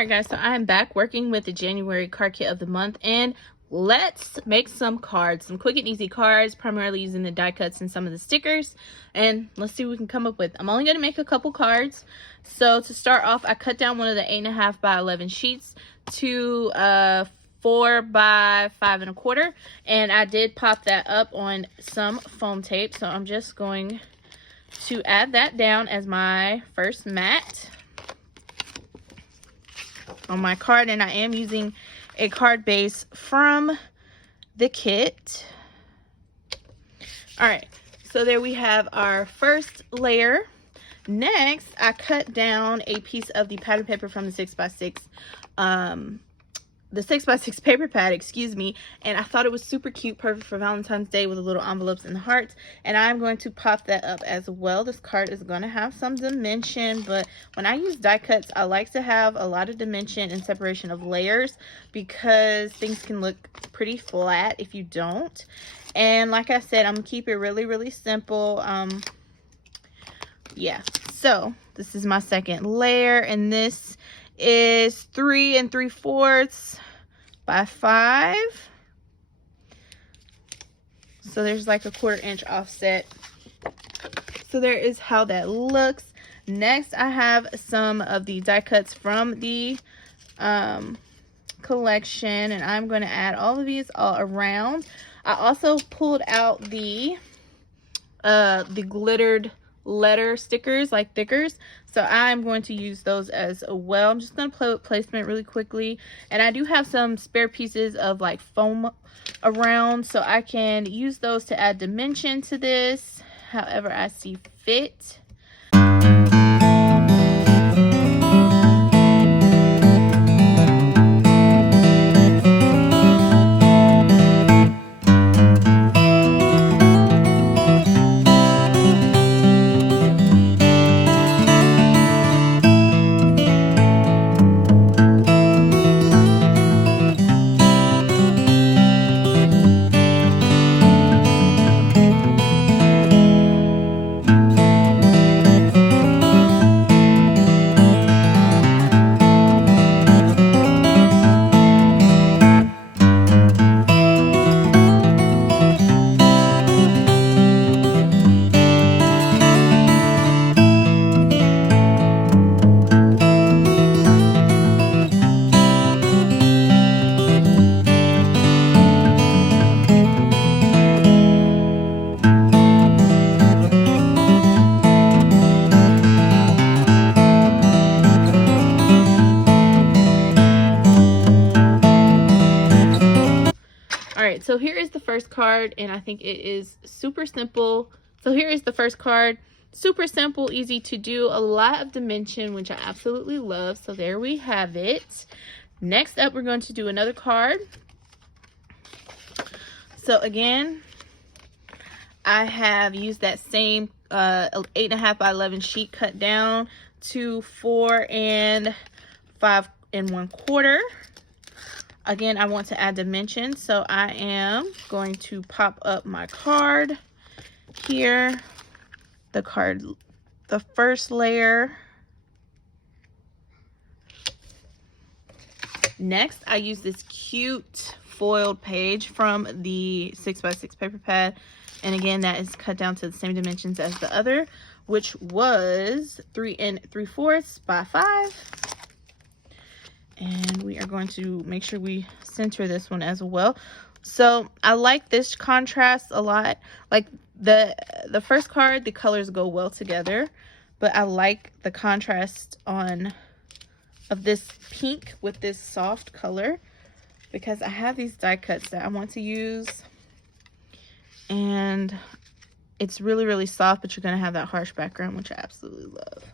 Alright guys, so I am back working with the January card kit of the month, and let's make some cards, some quick and easy cards, primarily using the die cuts and some of the stickers, and let's see what we can come up with. I'm only going to make a couple cards. So to start off, I cut down one of the 8.5 by 11 sheets to 4 by 5 1/4, and I did pop that up on some foam tape, so I'm just going to add that down as my first mat on my card. And I am using a card base from the kit. All right, so there we have our first layer. Next, I cut down a piece of the pattern paper from the 6x6 the 6x6 paper pad, excuse me, and I thought it was super cute, perfect for Valentine's Day with the little envelopes and the hearts, and I'm going to pop that up as well. This card is going to have some dimension, but when I use die cuts, I like to have a lot of dimension and separation of layers because things can look pretty flat if you don't. And like I said, I'm gonna keep it really simple. Yeah, so this is my second layer, and this is 3 3/4 by 5. So there's like a 1/4 inch offset. So there is how that looks. Next, I have some of the die cuts from the collection, and I'm going to add all of these all around. I also pulled out the glittered letter stickers, like thickers, so I'm going to use those as well. I'm just going to play with placement really quickly, and I do have some spare pieces of like foam around, so I can use those to add dimension to this however I see fit. Alright, so here is the first card, and I think it is super simple. So here is the first card. Super simple, easy to do, a lot of dimension, which I absolutely love. So there we have it. Next up, we're going to do another card. So again, I have used that same 8.5 by 11 sheet cut down to 4 and 5 1/4. Again, I want to add dimension, so I am going to pop up my card here. The first layer. Next, I use this cute foiled page from the 6x6 paper pad, and again, that is cut down to the same dimensions as the other, which was 3 3/4 by 5. And we are going to make sure we center this one as well. So I like this contrast a lot. Like the first card, the colors go well together, but I like the contrast of this pink with this soft color, because I have these die cuts that I want to use, and it's really soft, but you're going to have that harsh background, which I absolutely love.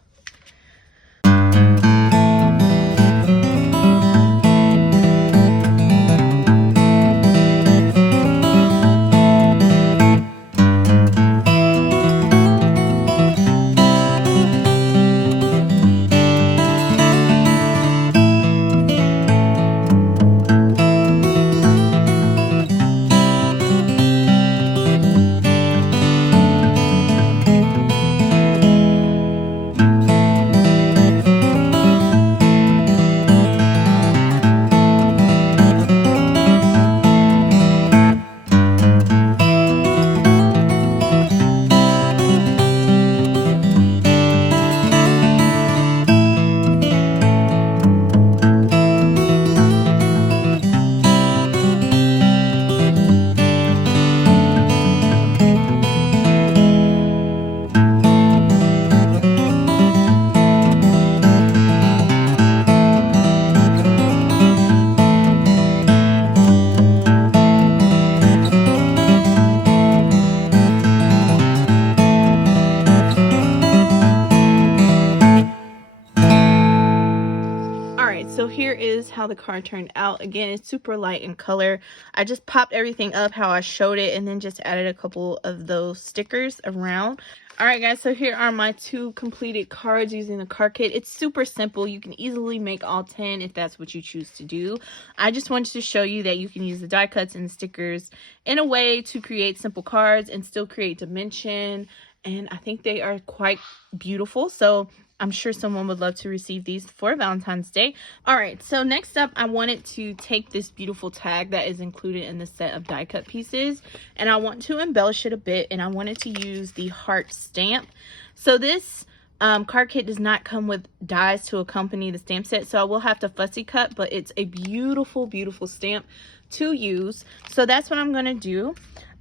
is how the card turned out. Again, it's super light in color. I just popped everything up how I showed it and then just added a couple of those stickers around. Alright guys, so here are my 2 completed cards using the card kit. It's super simple. You can easily make all 10 if that's what you choose to do. I just wanted to show you that you can use the die cuts and the stickers in a way to create simple cards and still create dimension. And I think they are quite beautiful. So I'm sure someone would love to receive these for Valentine's Day. All right, so next up, I wanted to take this beautiful tag that is included in the set of die cut pieces, and I want to embellish it a bit, and I wanted to use the heart stamp. So this card kit does not come with dies to accompany the stamp set, so I will have to fussy cut, but it's a beautiful, beautiful stamp to use. So that's what I'm gonna do.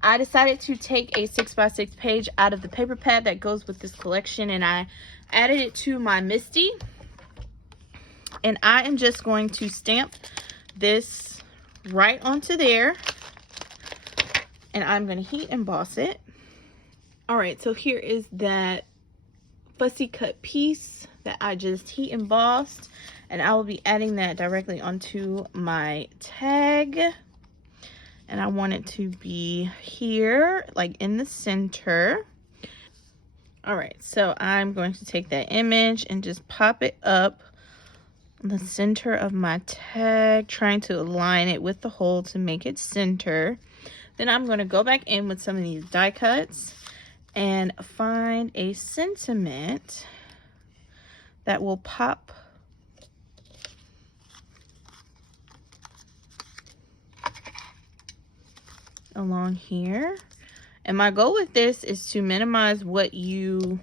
I decided to take a 6x6 page out of the paper pad that goes with this collection, and I added it to my Misty, and I am just going to stamp this right onto there, and I'm going to heat emboss it. All right, so here is that fussy cut piece that I just heat embossed, and I will be adding that directly onto my tag. And I want it to be here, like in the center. All right, so I'm going to take that image and just pop it up in the center of my tag, trying to align it with the hole to make it center. Then I'm going to go back in with some of these die cuts and find a sentiment that will pop along here. And my goal with this is to minimize what you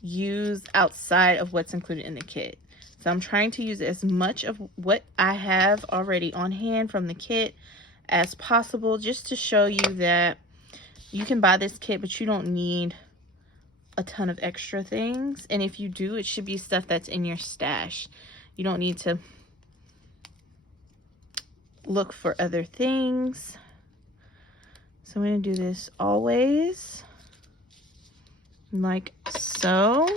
use outside of what's included in the kit. So I'm trying to use as much of what I have already on hand from the kit as possible, just to show you that you can buy this kit, but you don't need a ton of extra things. And if you do, it should be stuff that's in your stash. You don't need to look for other things. So I'm going to do this always, like so.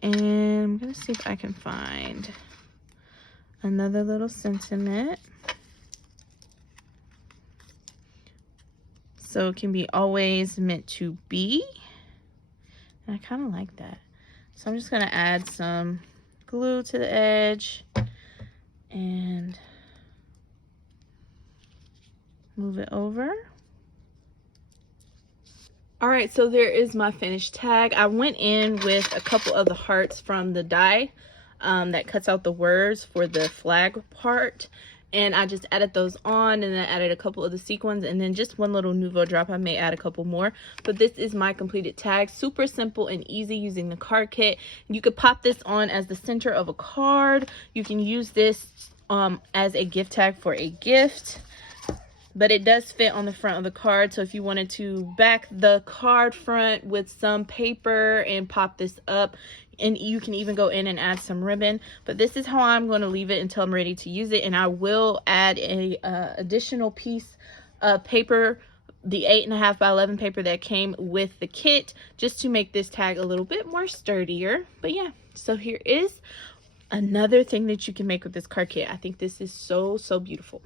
And I'm going to see if I can find another little sentiment. So it can be always meant to be. And I kind of like that. So I'm just going to add some glue to the edge and move it over. All right, so there is my finished tag. I went in with a couple of the hearts from the die that cuts out the words for the flag part, and I just added those on, and then added a couple of the sequins, and then just one little Nuvo drop. I may add a couple more, but this is my completed tag. Super simple and easy using the card kit. You could pop this on as the center of a card. You can use this as a gift tag for a gift. But it does fit on the front of the card, so if you wanted to back the card front with some paper and pop this up, and you can even go in and add some ribbon. But this is how I'm going to leave it until I'm ready to use it, and I will add a additional piece of paper, the 8.5 by 11 paper that came with the kit, just to make this tag a little bit more sturdier. But yeah, so here is another thing that you can make with this card kit. I think this is so beautiful.